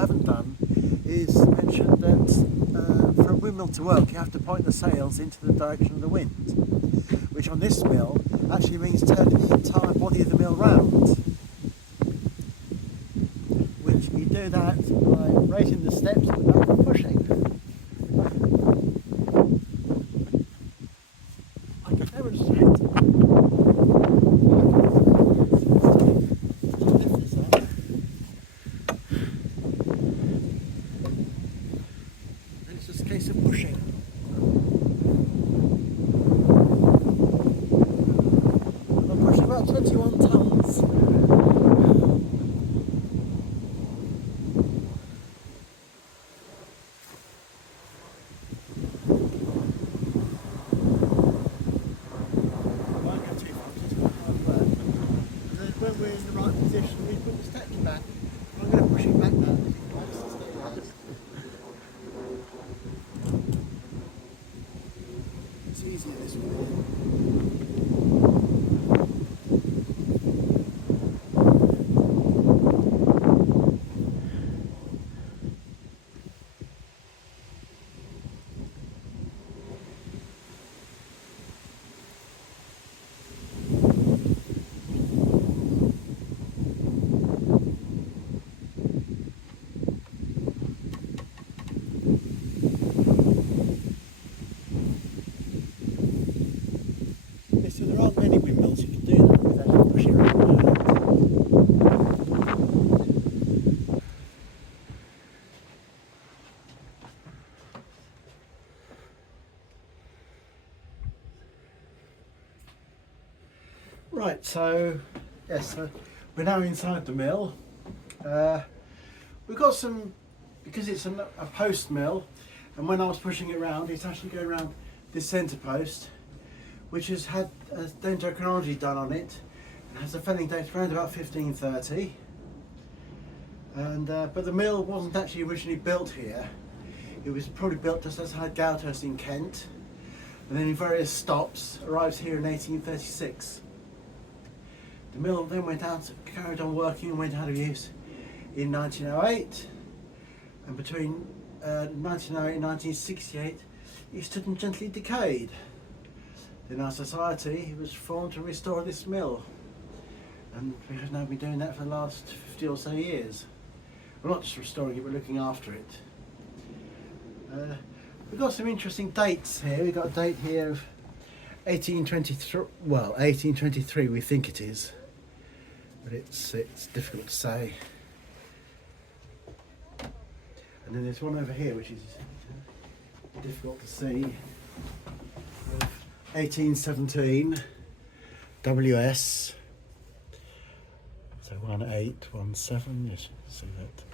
haven't done is mention that for a windmill to work you have to point the sails into the direction of the wind, which on this mill actually means turning the entire body of the mill round, which you do that by raising the steps at the back and pushing. I can demonstrate. Lift this up. And it's just a case of pushing. I'm pushing about 21 tons. When we're in the right position, we put the steps back. I'm going to push it back now. It's easier this way. So there aren't many windmills you can do that without pushing around. Right, so yes, we're now inside the mill. We've got some, because it's a post mill, and when I was pushing it around, it's actually going around this centre post, which has had a dendrochronology done on it. It has a felling date around about 1530. And but the mill wasn't actually originally built here. It was probably built just outside Goudhurst in Kent, and then in various stops arrives here in 1836. The mill then went out, carried on working and went out of use in 1908, and between 1908 and 1968 it stood and gently decayed. In our society, it was formed to restore this mill, and we have now been doing that for the last 50 or so years. We're not just restoring it, we're looking after it. We've got some interesting dates here. We've got a date here of 1823, well 1823 we think it is, but it's difficult to say. And then there's one over here which is difficult to see. 1817 WS, so 1817, yes, see that.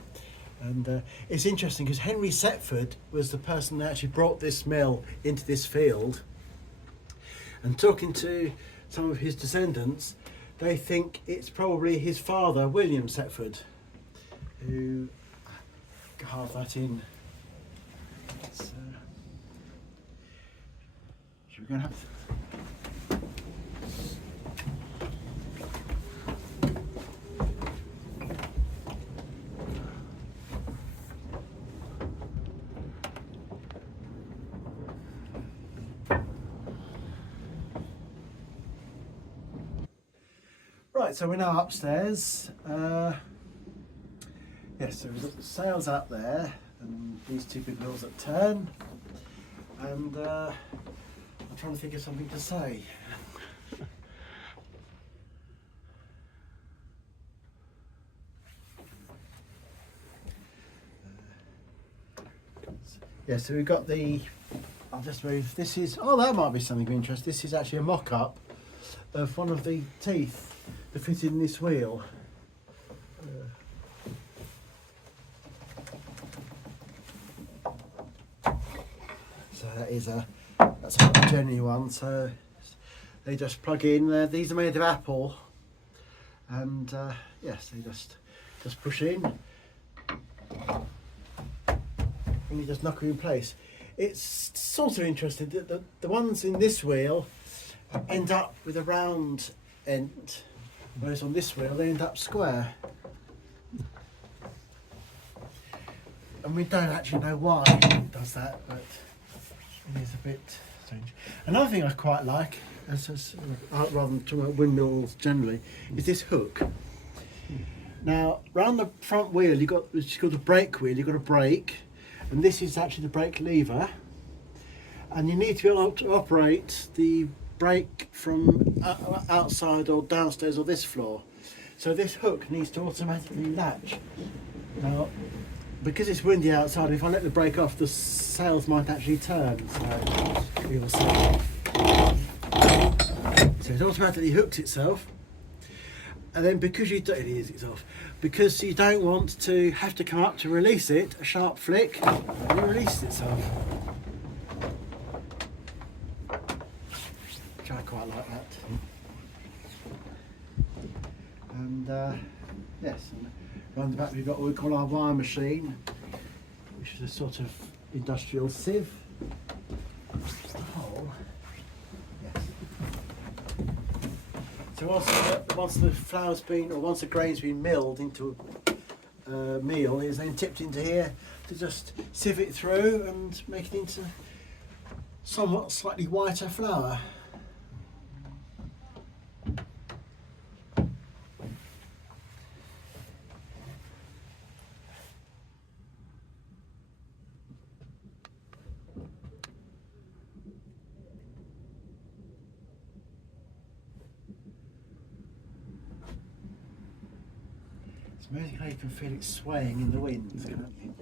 And it's interesting because Henry Setford was the person that actually brought this mill into this field, and talking to some of his descendants, they think it's probably his father William Setford who carved that in. So we're going to have right, so we're now upstairs. Yes, so we've got the sails out there and these two big wheels that turn, and I'm trying to think of something to say. Yeah, so we've got the, I'll just move, this is, oh that might be something of interest, this is actually a mock-up of one of the teeth that fit in this wheel. So that is that's a genuine one, so they just plug in, these are made of apple, and yes, they just push in and you just knock them in place. It's sort of interesting that the ones in this wheel end up with a round end, whereas on this wheel they end up square. and we don't actually know why it does that, but it is a bit strange. Another thing I quite like, rather than talking about windmills generally, is this hook. Now, round the front wheel, you've got, which is called the brake wheel, you've got a brake, and this is actually the brake lever. And you need to be able to operate the brake from outside or downstairs or this floor. So this hook needs to automatically latch. Now, because it's windy outside, if I let the brake off, the sails might actually turn. So we will see. So it automatically hooks itself. And then because it's off. Because you don't want to have to come up to release it, a sharp flick, and it releases itself. Which I quite like that. And yes, and around the back we've got what we call our wire machine, which is a sort of industrial sieve. Hole. Yes. So once the flour's been, or once the grain's been milled into a meal, it's then tipped into here to just sieve it through and make it into somewhat slightly whiter flour. It's amazing how you can feel it swaying in the wind, can't you?